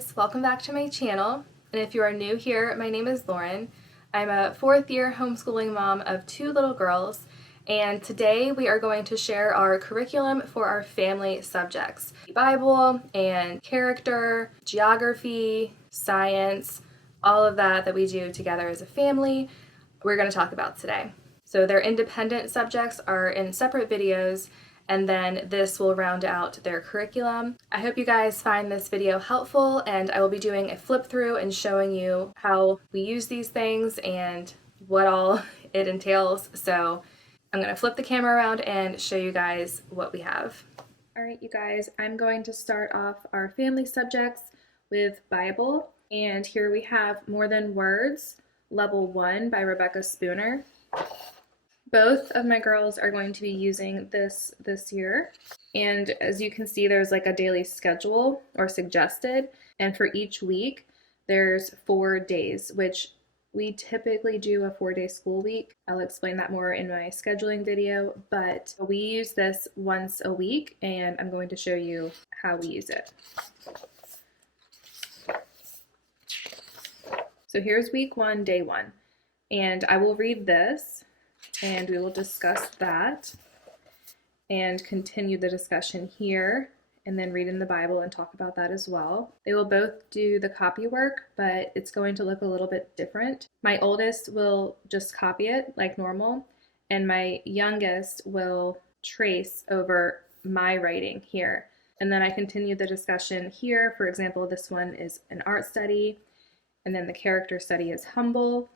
guys, welcome back to my channel. And if you are new here, my name is Lauren. I'm a 4th year homeschooling mom of 2 little girls, and today we are going to share our curriculum for our family subjects. Bible and character, geography, science, all of that we do together as a family, we're going to talk about today. So their independent subjects are in separate videos, and then this will round out their curriculum. I hope you guys find this video helpful, and I will be doing a flip through and showing you how we use these things and what all it entails. So I'm going to flip the camera around and show you guys what we have. All right, you guys, I'm going to start off our family subjects with Bible, and here we have More Than Words, Level 1 by Rebecca Spooner. Both of my girls are going to be using this year, and as you can see, there's like a daily schedule or suggested, and for each week there's 4 days, which we typically do a 4-day school week. I'll explain that more in my scheduling video, but we use this once a week, and I'm going to show you how we use it. So here's week 1, day 1, and I will read this, and we will discuss that and continue the discussion here, and then read in the Bible and talk about that as well. They will both do the copy work, but it's going to look a little bit different. My oldest will just copy it like normal, and my youngest will trace over my writing here. And then I continue the discussion here. For example, this one is an art study, and then the character study is humble.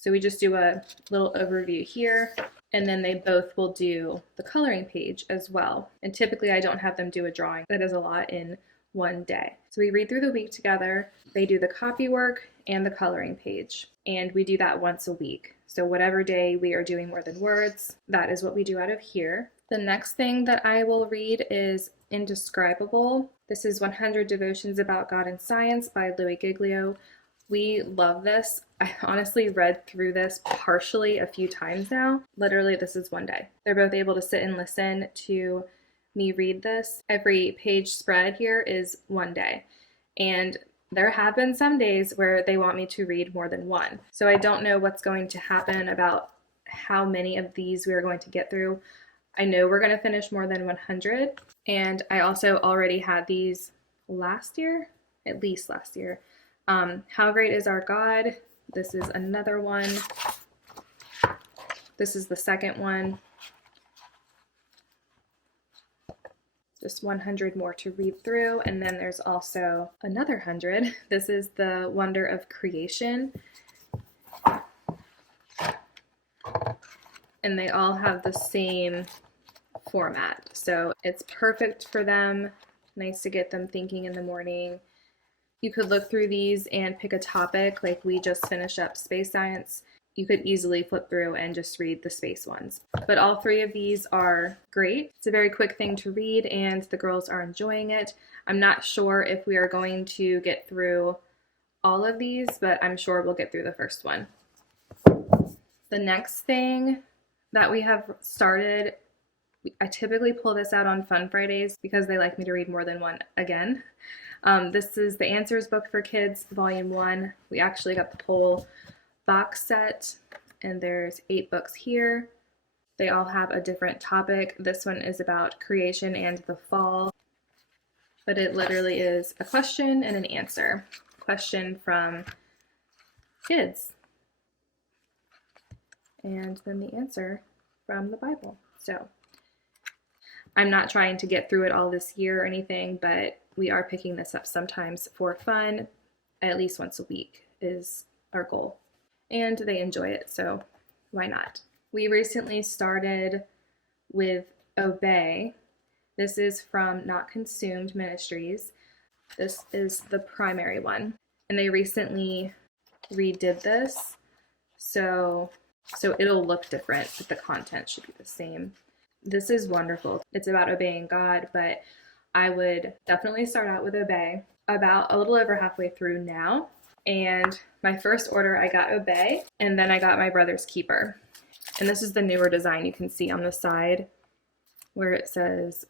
So we just do a little overview here, and then they both will do the coloring page as well. And typically I don't have them do a drawing. That is a lot in one day. So we read through the week together. They do the copy work and the coloring page, and we do that once a week. So whatever day we are doing More Than Words, that is what we do out of here. The next thing that I will read is Indescribable. This is 100 Devotions About God and Science by Louis Giglio. We love this. I honestly read through this partially a few times now. Literally, this is one day. They're both able to sit and listen to me read this. Every page spread here is one day. And there have been some days where they want me to read more than one. So I don't know what's going to happen about how many of these we are going to get through. I know we're going to finish more than 100. And I also already had these last year, at least last year. How Great Is Our God? This is another one. This is the second one. Just 100 more to read through, and then there's also another 100. This is the Wonder of Creation. And they all have the same format, so it's perfect for them. Nice to get them thinking in the morning. You could look through these and pick a topic, like we just finished up space science. You could easily flip through and just read the space ones. But all 3 of these are great. It's a very quick thing to read, and the girls are enjoying it. I'm not sure if we are going to get through all of these, but I'm sure we'll get through the first one. The next thing that we have started, I typically pull this out on Fun Fridays because they like me to read more than one again. This is the Answers Book for Kids, Volume 1. We actually got the whole box set, and there's 8 books here. They all have a different topic. This one is about creation and the fall, but it literally is a question and an answer. Question from kids, and then the answer from the Bible. So I'm not trying to get through it all this year or anything, but we are picking this up sometimes for fun. At least once a week is our goal. And they enjoy it, so why not? We recently started with Obey. This is from Not Consumed Ministries. This is the primary one. And they recently redid this, so it'll look different, but the content should be the same. This is wonderful. It's about obeying God, but I would definitely start out with Obey. About a little over halfway through now, and my first order I got Obey, and then I got my Brother's Keeper. And this is the newer design. You can see on the side where it says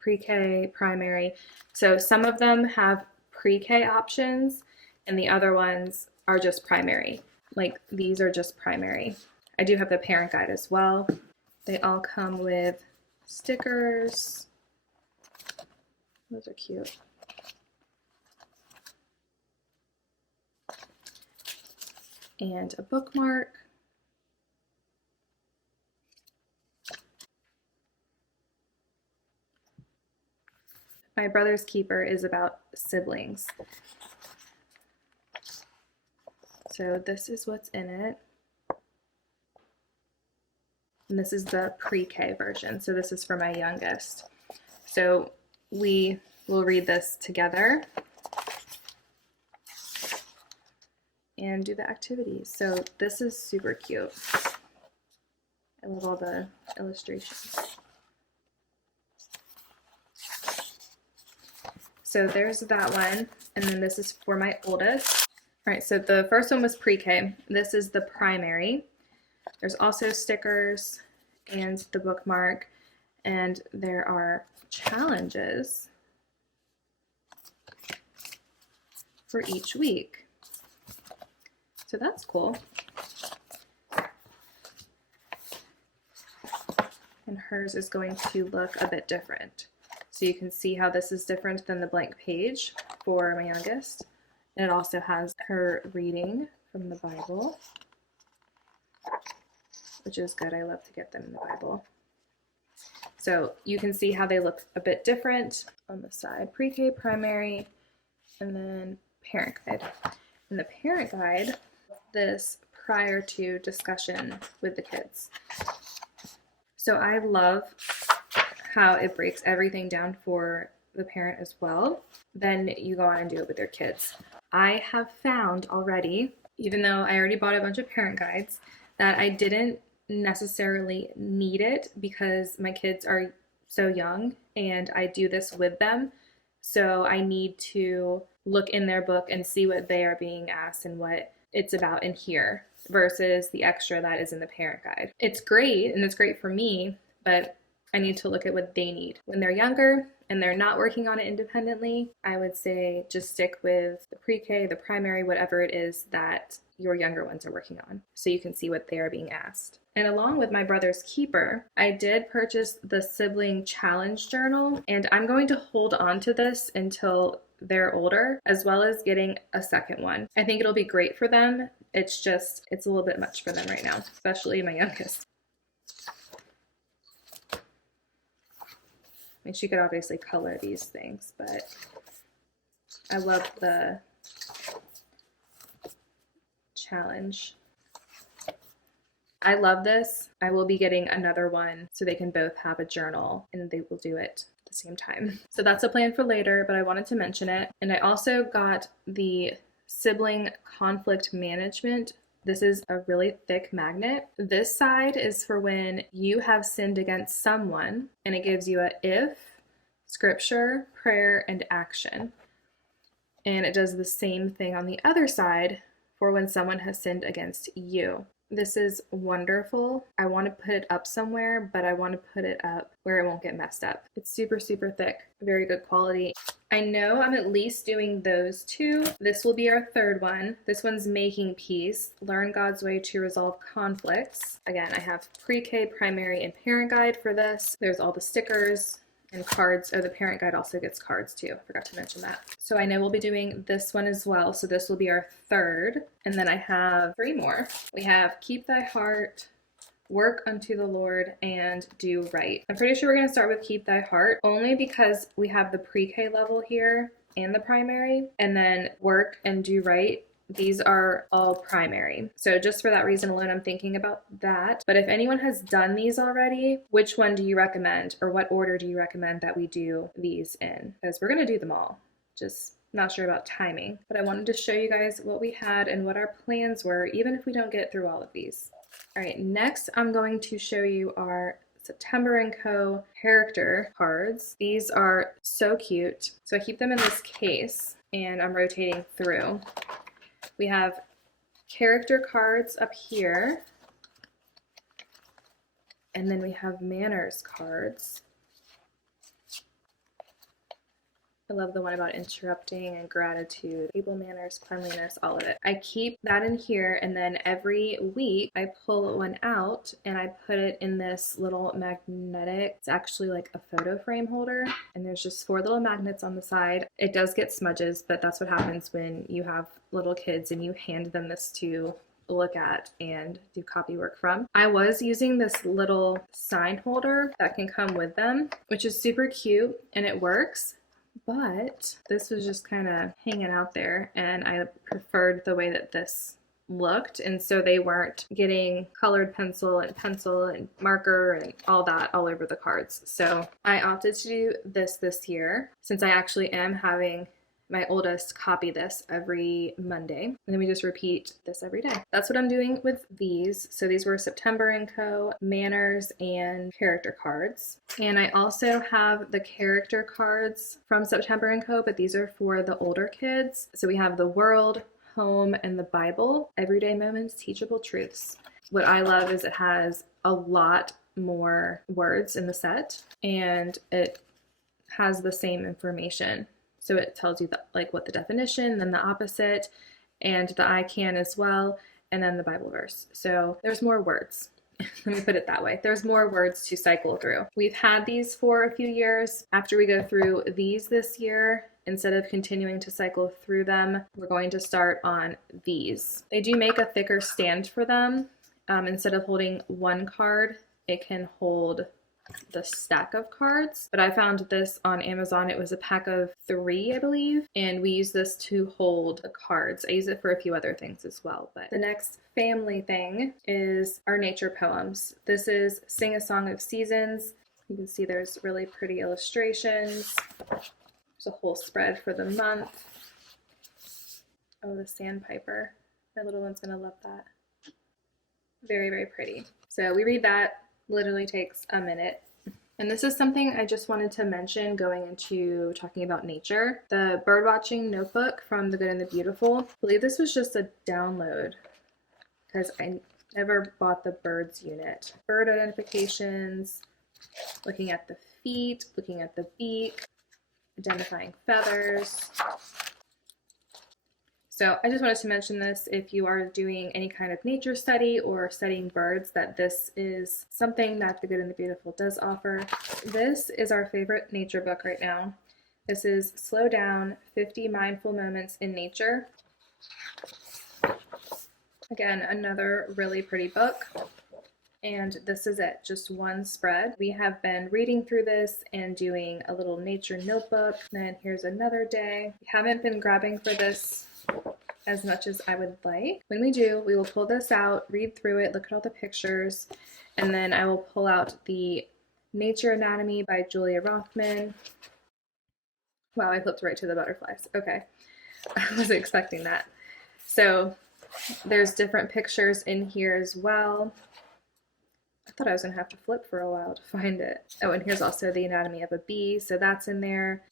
pre-K, primary. So some of them have pre-K options, and the other ones are just primary. Like these are just primary. I do have the parent guide as well. They all come with stickers. Those are cute. And a bookmark. My Brother's Keeper is about siblings. So this is what's in it. And this is the pre-K version. So this is for my youngest. So we will read this together and do the activities. So this is super cute. I love all the illustrations. So there's that one, and then this is for my oldest. All right, so the first one was pre-K. This is the primary. There's also stickers and the bookmark, and there are challenges for each week. So that's cool. And hers is going to look a bit different. So you can see how this is different than the blank page for my youngest. And it also has her reading from the Bible, which is good. I love to get them in the Bible. So you can see how they look a bit different on the side. Pre-K, primary, and then parent guide. And the parent guide, this prior to discussion with the kids. So I love how it breaks everything down for the parent as well. Then you go on and do it with your kids. I have found already, even though I already bought a bunch of parent guides, that I didn't necessarily need it because my kids are so young and I do this with them. So I need to look in their book and see what they are being asked and what it's about in here versus the extra that is in the parent guide. It's great and it's great for me, but I need to look at what they need. When they're younger and they're not working on it independently, I would say just stick with the pre-K, the primary, whatever it is that your younger ones are working on, so you can see what they are being asked. And along with my Brother's Keeper, I did purchase the Sibling Challenge Journal, and I'm going to hold on to this until they're older, as well as getting a second one. I think it'll be great for them. It's a little bit much for them right now, especially my youngest. I mean, she could obviously color these things, but I love the challenge. I love this. I will be getting another one so they can both have a journal and they will do it at the same time. So that's a plan for later, but I wanted to mention it. And I also got the Sibling Conflict Management. This is a really thick magnet. This side is for when you have sinned against someone, and it gives you a if, scripture, prayer, and action. And it does the same thing on the other side for when someone has sinned against you. This is wonderful. I want to put it up somewhere, but I want to put it up where it won't get messed up. It's super, super thick, very good quality. I know I'm at least doing those two. This will be our third one. This one's Making Peace, Learn God's Way to Resolve Conflicts. Again, I have pre-K, primary, and parent guide for this. There's all the stickers and cards. Oh, the parent guide also gets cards too. I forgot to mention that. So I know we'll be doing this one as well. So this will be our third. And then I have 3 more. We have Keep Thy Heart, Work Unto the Lord, and Do Right. I'm pretty sure we're going to start with Keep Thy Heart only because we have the pre-K level here and the primary, and then Work and Do Right. These are all primary. So just for that reason alone, I'm thinking about that. But if anyone has done these already, which one do you recommend, or what order do you recommend that we do these in? Because we're going to do them all. Just not sure about timing. But I wanted to show you guys what we had and what our plans were, even if we don't get through all of these. All right, next I'm going to show you our September & Co. character cards. These are so cute. So I keep them in this case and I'm rotating through. We have character cards up here, and then we have manners cards. I love the one about interrupting and gratitude, table manners, cleanliness, all of it. I keep that in here, and then every week I pull one out and I put it in this little magnetic, it's actually like a photo frame holder, and there's just 4 little magnets on the side. It does get smudges, but that's what happens when you have little kids and you hand them this to look at and do copy work from. I was using this little sign holder that can come with them, which is super cute and it works. But this was just kind of hanging out there, and I preferred the way that this looked, and so they weren't getting colored pencil and marker and all that all over the cards. So I opted to do this year, since I actually am having my oldest copy this every Monday, and then we just repeat this every day. That's what I'm doing with these. So these were September & Co. manners and character cards. And I also have the character cards from September & Co., but these are for the older kids. So we have the world, home, and the Bible, everyday moments, teachable truths. What I love is it has a lot more words in the set, and it has the same information. So it tells you what the definition, then the opposite, and the I can as well, and then the Bible verse. So there's more words. Let me put it that way. There's more words to cycle through. We've had these for a few years. After we go through these this year, instead of continuing to cycle through them, we're going to start on these. They do make a thicker stand for them. Instead of holding one card, it can hold the stack of cards, but I found this on Amazon. It was a pack of 3, I believe, and we use this to hold the cards. I use it for a few other things as well, but the next family thing is our nature poems. This is Sing a Song of Seasons. You can see there's really pretty illustrations. There's a whole spread for the month. Oh, the sandpiper. My little one's gonna love that. Very, very pretty. So we read that. Literally takes a minute. And this is something I just wanted to mention going into talking about nature. The birdwatching notebook from The Good and the Beautiful. I believe this was just a download because I never bought the birds unit. Bird identifications, looking at the feet, looking at the beak, identifying feathers. So I just wanted to mention this if you are doing any kind of nature study or studying birds, that this is something that The Good and the Beautiful does offer. This is our favorite nature book right now. This is Slow Down, 50 Mindful Moments in Nature. Again, another really pretty book. And this is it, just one spread. We have been reading through this and doing a little nature notebook. Then here's another day. We haven't been grabbing for this as much as I would like. When we do, we will pull this out, read through it, look at all the pictures, and then I will pull out the Nature Anatomy by Julia Rothman. Wow, I flipped right to the butterflies. Okay, I wasn't expecting that. So there's different pictures in here as well. I thought I was gonna have to flip for a while to find it. Oh, and here's also the anatomy of a bee, so that's in there.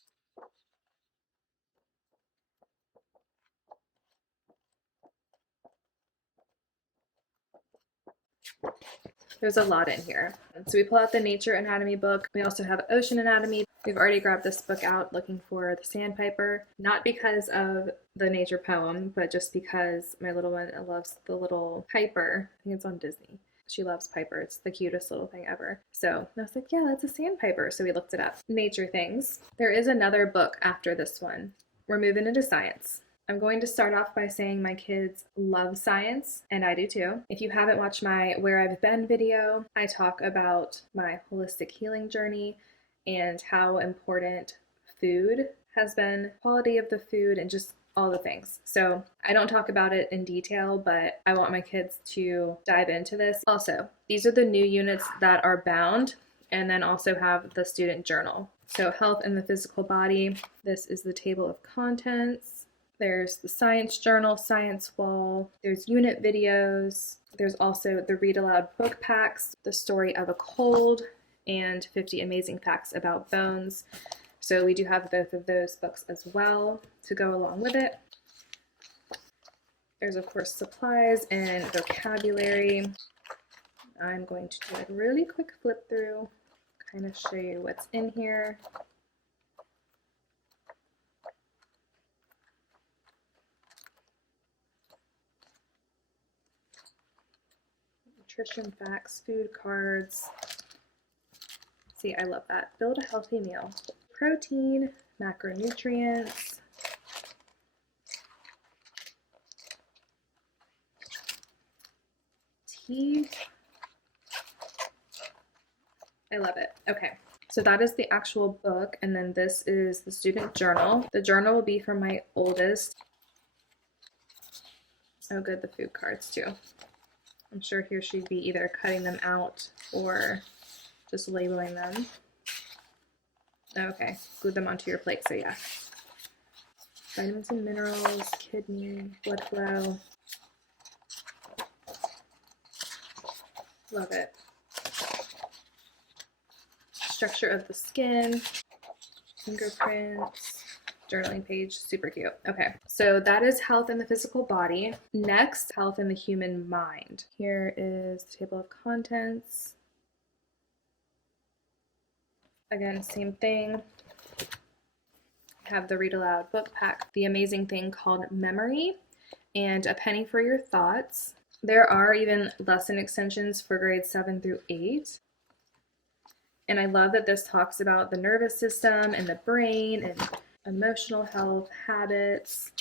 There's a lot in here. So we pull out the Nature Anatomy book. We also have Ocean Anatomy. We've already grabbed this book out looking for the sandpiper, not because of the nature poem, but just because my little one loves the little Piper. I think it's on Disney. She loves Piper. It's the cutest little thing ever. So I was like, yeah, that's a sandpiper. So we looked it up. Nature things. There is another book after this one. We're moving into science. I'm going to start off by saying my kids love science, and I do too. If you haven't watched my Where I've Been video, I talk about my holistic healing journey and how important food has been, quality of the food, and just all the things. So I don't talk about it in detail, but I want my kids to dive into this. Also, these are the new units that are bound, and then also have the student journal. So health and the physical body. This is the table of contents. There's the science journal, science wall. There's unit videos. There's also the Read Aloud book packs, the story of a cold, and 50 amazing facts about bones. So we do have both of those books as well to go along with it. There's of course supplies and vocabulary. I'm going to do a really quick flip through, kind of show you what's in here. nutrition facts, food cards. See, I love that. Build a healthy meal. Protein, macronutrients. Tea. I love it. Okay. So that is the actual book, and then this is the student journal. The journal will be for my oldest. Oh good, the food cards too. I'm sure here she'd be either cutting them out or just labeling them. Okay, glue them onto your plate, so yeah. Vitamins and minerals, kidney, blood flow. Love it. Structure of the skin, fingerprints, journaling page, super cute. Okay, so that is health in the physical body. Next, health in the human mind. Here is the table of contents. Again, same thing. I have the Read Aloud book pack, the amazing thing called Memory, and A Penny for Your Thoughts. There are even lesson extensions for grades 7 through 8. And I love that this talks about the nervous system and the brain and emotional health, habits,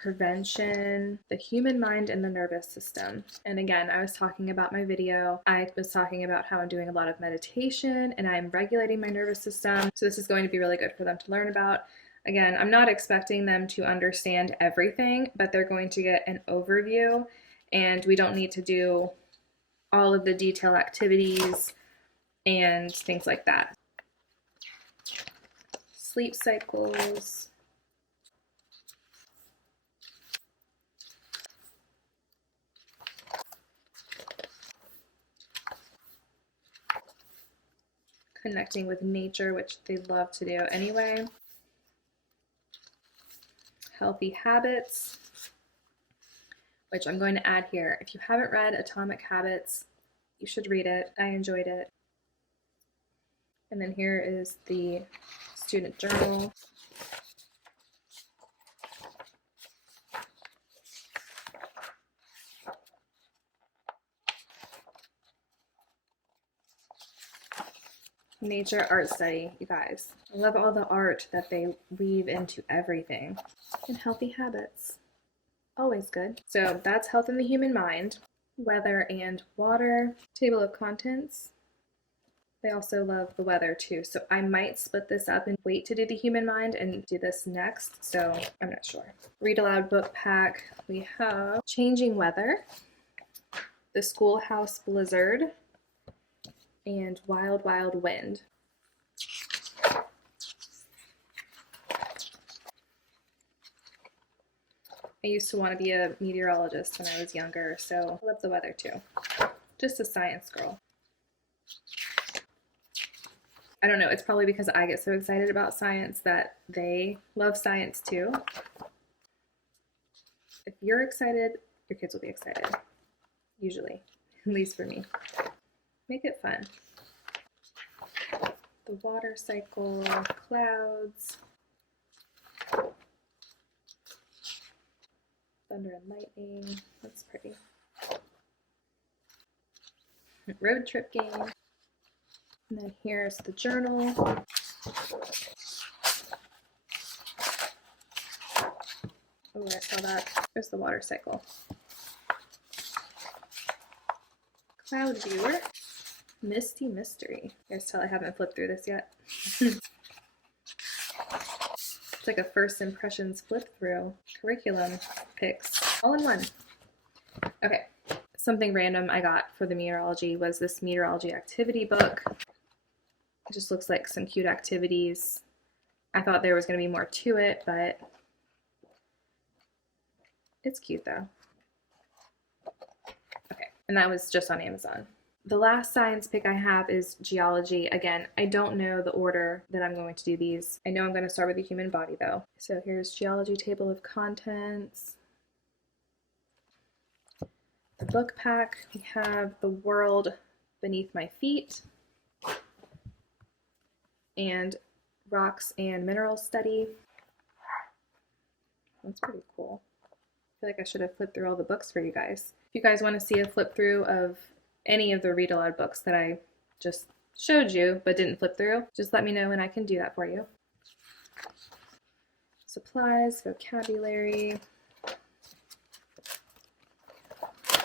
prevention, the human mind, and the nervous system. And again, I was talking about my video. I was talking about how I'm doing a lot of meditation and I'm regulating my nervous system. So this is going to be really good for them to learn about. Again, I'm not expecting them to understand everything, but they're going to get an overview, and we don't need to do all of the detail activities and things like that. Sleep cycles. Connecting with nature, which they love to do anyway. Healthy habits, which I'm going to add here. If you haven't read Atomic Habits, you should read it. I enjoyed it. And then here is the student journal. Nature art study, you guys. I love all the art that they weave into everything. And healthy habits. Always good. So that's health in the human mind. Weather and water. Table of contents. They also love the weather too. So I might split this up and wait to do the human mind and do this next. So I'm not sure. Read Aloud book pack. We have Changing Weather, The Schoolhouse Blizzard, and Wild Wild Wind. I used to want to be a meteorologist when I was younger, so I love the weather too. Just a science girl. I don't know, it's probably because I get so excited about science that they love science too. If you're excited, your kids will be excited. Usually, at least for me. Make it fun. The water cycle, clouds, thunder and lightning. That's pretty. Road trip game. And then here's the journal. Oh, I saw that. There's the water cycle. Cloud viewer. Misty Mystery. You guys tell I haven't flipped through this yet. It's like a first impressions flip through. Curriculum picks. All in one. Okay. Something random I got for the meteorology was this meteorology activity book. It just looks like some cute activities. I thought there was going to be more to it, but it's cute though. Okay, and that was just on Amazon. The last science pick I have is Geology. Again, I don't know the order that I'm going to do these. I know I'm going to start with the human body though. So here's Geology table of contents. The book pack, we have The World Beneath My Feet and Rocks and Minerals Study. That's pretty cool. I feel like I should have flipped through all the books for you guys. If you guys want to see a flip through of any of the read aloud books that I just showed you but didn't flip through, just let me know and I can do that for you. Supplies, vocabulary.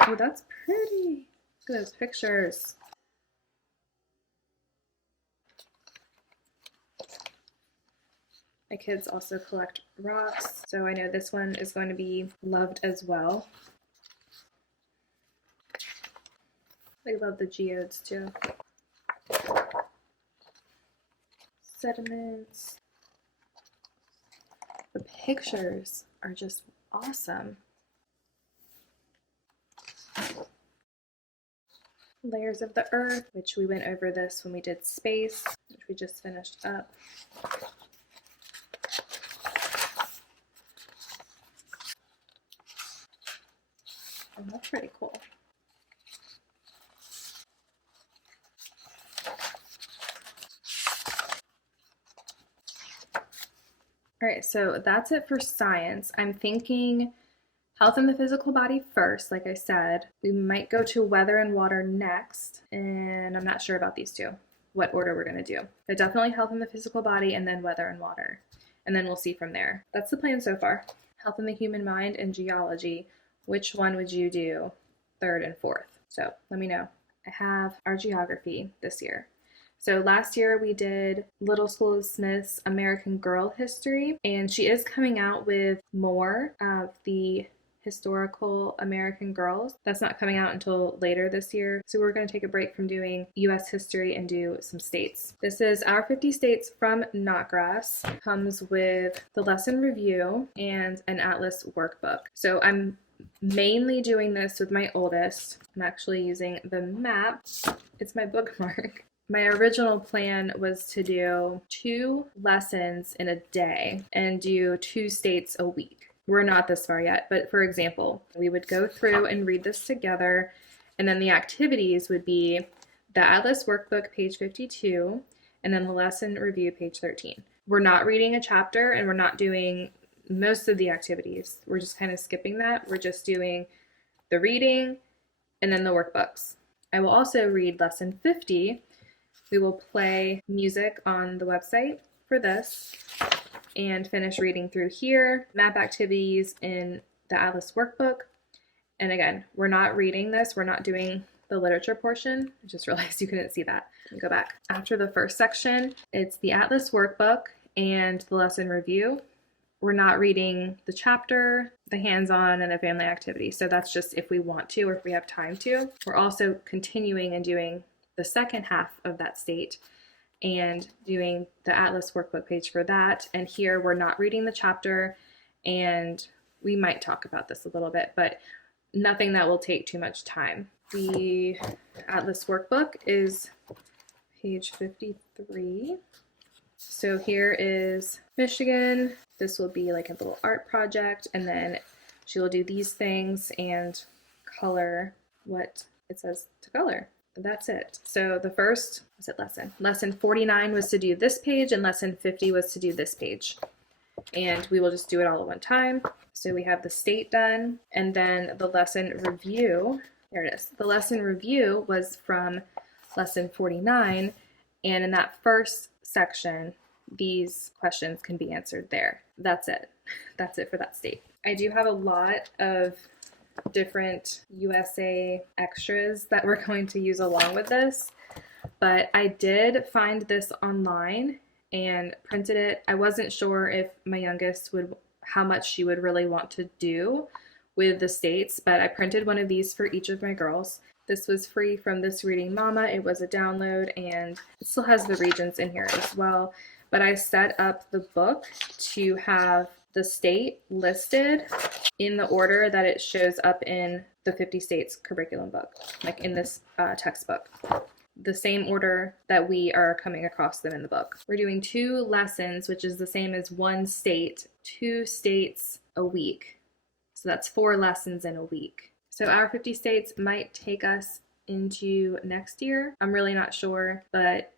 Oh, that's pretty. Look at those pictures. My kids also collect rocks, so I know this one is going to be loved as well. They love the geodes too. Sediments. The pictures are just awesome. Layers of the earth, which we went over this when we did space, which we just finished up. Oh, that's pretty cool. All right, so that's it for science. I'm thinking health in the physical body first, like I said. We might go to weather and water next, and I'm not sure about these two, what order we're going to do. But definitely health in the physical body and then weather and water. And then we'll see from there. That's the plan so far. Health in the human mind and geology. Which one would you do third and fourth? So let me know. I have our geography this year. So last year we did Little School of Smith's American Girl History, and she is coming out with more of the historical American girls. That's not coming out until later this year. So we're going to take a break from doing US history and do some states. This is Our 50 States from Knotgrass. Comes with the lesson review and an atlas workbook. So I'm mainly doing this with my oldest. I'm actually using the map. It's my bookmark. My original plan was to do 2 lessons in a day and do 2 states a week. We're not this far yet, but for example, we would go through and read this together, and then the activities would be the Atlas Workbook, page 52, and then the lesson review, page 13. We're not reading a chapter, and we're not doing most of the activities. We're just kind of skipping that. We're just doing the reading and then the workbooks. I will also read lesson 50. We will play music on the website for this and finish reading through here, map activities in the Atlas workbook. And again, we're not reading this. We're not doing the literature portion. I just realized you couldn't see that. Let me go back. After the first section, it's the Atlas workbook and the lesson review. We're not reading the chapter, the hands-on, and the family activity. So that's just if we want to or if we have time to. We're also continuing and doing the second half of that state and doing the Atlas workbook page for that. And here we're not reading the chapter, and we might talk about this a little bit, but nothing that will take too much time. The Atlas workbook is page 53. So here is Michigan. This will be like a little art project, and then she will do these things and color what it says to color. That's it. So the first, was it lesson 49 was to do this page, and lesson 50 was to do this page. And we will just do it all at one time. So we have the state done, and then the lesson review, there it is. The lesson review was from lesson 49, and in that first section, these questions can be answered there. That's it. That's it for that state. I do have a lot of different USA extras that we're going to use along with this, but I did find this online and printed it. I wasn't sure if my youngest how much she would really want to do with the states, but I printed one of these for each of my girls. This was free from This Reading Mama. It was a download, and it still has the regions in here as well. But I set up the book to have the state listed in the order that it shows up in the 50 States curriculum book, like in this textbook. The same order that we are coming across them in the book. We're doing 2 lessons, which is the same as 1 state, 2 states a week. So that's 4 lessons in a week. So our 50 states might take us into next year. I'm really not sure, but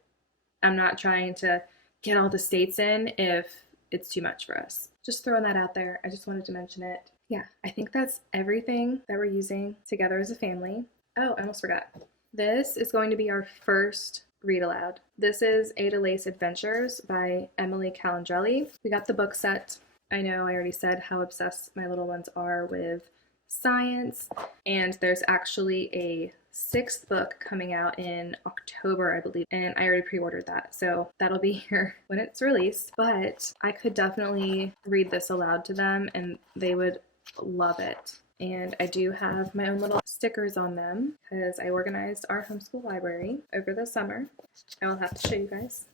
I'm not trying to get all the states in if it's too much for us. Just throwing that out there. I just wanted to mention it. Yeah, I think that's everything that we're using together as a family. Oh, I almost forgot. This is going to be our first read aloud. This is Ada Lace Adventures by Emily Calandrelli. We got the book set. I know I already said how obsessed my little ones are with science, and there's actually a 6th book coming out in October, I believe, and I already pre-ordered that, so that'll be here when it's released. But I could definitely read this aloud to them and they would love it. And I do have my own little stickers on them because I organized our homeschool library over the summer. I will have to show you guys.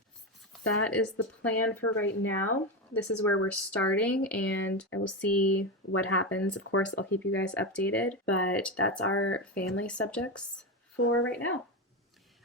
That is the plan for right now. This is where we're starting, and I will see what happens. Of course, I'll keep you guys updated, but that's our family subjects for right now.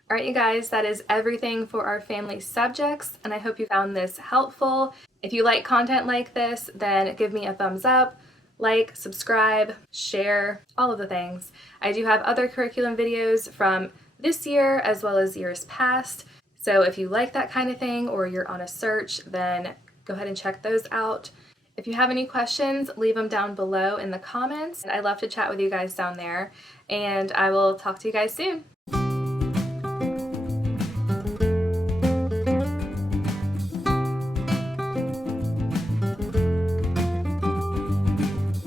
All right, you guys, that is everything for our family subjects, and I hope you found this helpful. If you like content like this, then give me a thumbs up, like, subscribe, share, all of the things. I do have other curriculum videos from this year as well as years past, so if you like that kind of thing or you're on a search, then go ahead and check those out. If you have any questions, leave them down below in the comments. I love to chat with you guys down there, and I will talk to you guys soon.